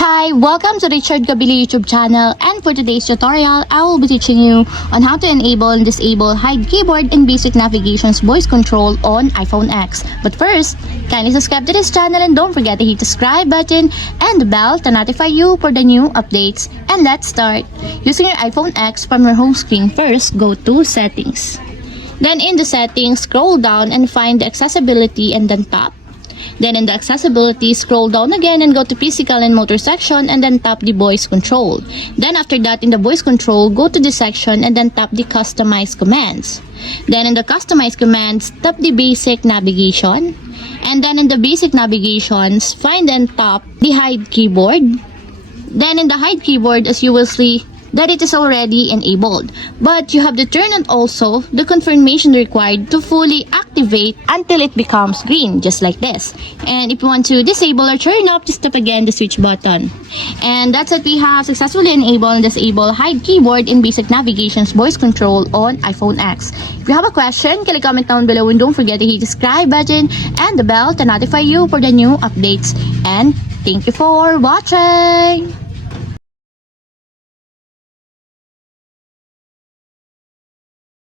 Hi, welcome to the Richard Gabili YouTube channel, and for today's tutorial, I will be teaching you on how to enable and disable hide keyboard and basic navigation's voice control on iPhone X. But first, kindly subscribe to this channel and don't forget to hit the subscribe button and the bell to notify you for the new updates. And let's start. Using your iPhone X from your home screen, first go to Settings. Then in the Settings, scroll down and find the Accessibility and then tap. Then in the accessibility, scroll down again and go to physical and motor section and then tap the voice control. Then after that, in the voice control, go to the section and then tap the customize commands. Then in the customize commands, tap the basic navigation. And then in the basic navigations, find and tap the hide keyboard. Then in the hide keyboard, as you will see, that it is already enabled, but you have to turn on also the confirmation required to fully activate until it becomes green, just like this. And if you want to disable or turn off, just tap again the switch button. And that's it, we have successfully enabled and disabled hide keyboard in basic navigation's voice control on iPhone X. If you have a question, can you comment down below and don't forget to hit the subscribe button and the bell to notify you for the new updates. And thank you for watching!